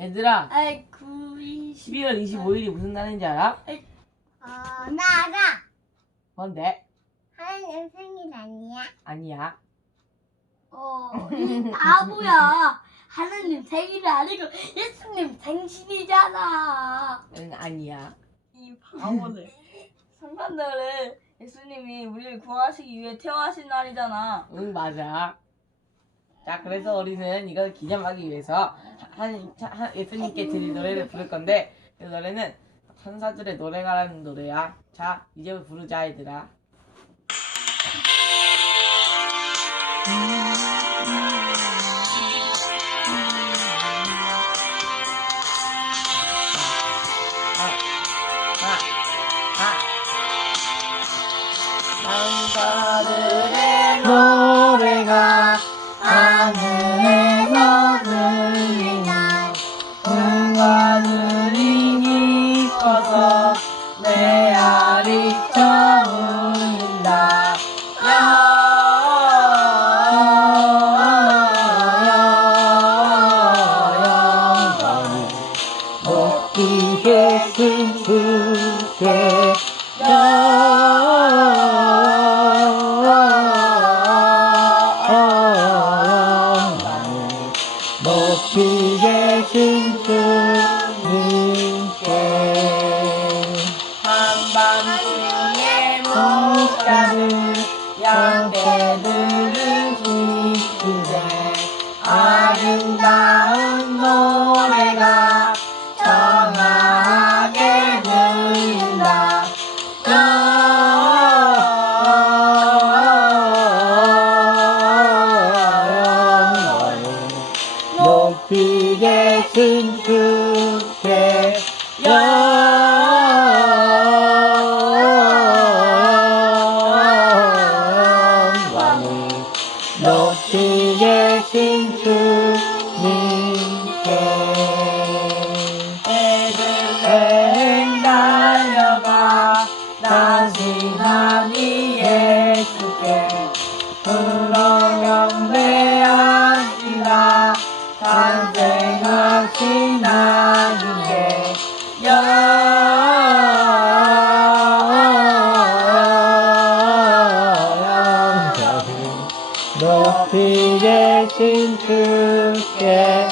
얘들아, 아이 9, 12월 25일이 무슨 날인지 알아? 나 알아. 뭔데? 하나님 생일 아니야? 아니야. 이 바보야. 하나님 생일이 아니고 예수님 생신이잖아. 응, 아니야. 이 바보들. 성탄절은 예수님이 우리를 구하시기 위해 태어나신 날이잖아. 응, 맞아. 자, 그래서 우리는 이걸 기념하기 위해서 예수님께 드릴 노래를 부를 건데, 그 노래는 천사들의 노래가라는 노래야. 자, 이제 부르자, 얘들아. 천사들의 노래가 하늘에서 들리나 하늘이 기뻐서 내 아리처 울린다. 영원히 높이 계신 주께 높이 계신 주님께 한밤중에 목자를 양떼들을 지키되 아름다운 노래가 청하게 들린다. 높이 계신 주께 영광을 높이 계신 주님께 애들 달려가 다시 하니 예수께 경배하시라. 탄생하신 하나님께 영광을 높이 계신 주께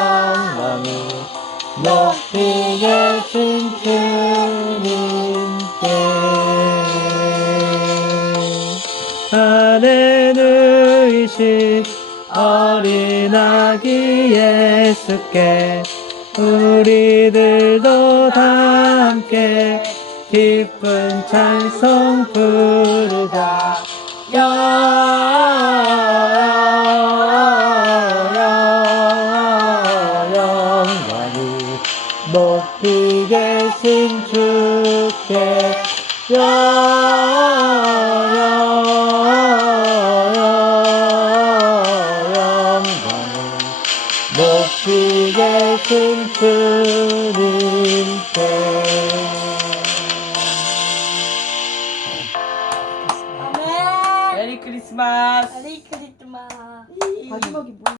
영광을 높이 계신 주님께 하늘 누이신 어린 아기 예수께 우리들도 다 함께 기쁜 찬송 부르자. 영광이 높이 계신 주께 영광을 높이 계신 주님께. 아멘. 메리 크리스마스. 메리 크리스마스. 마지막에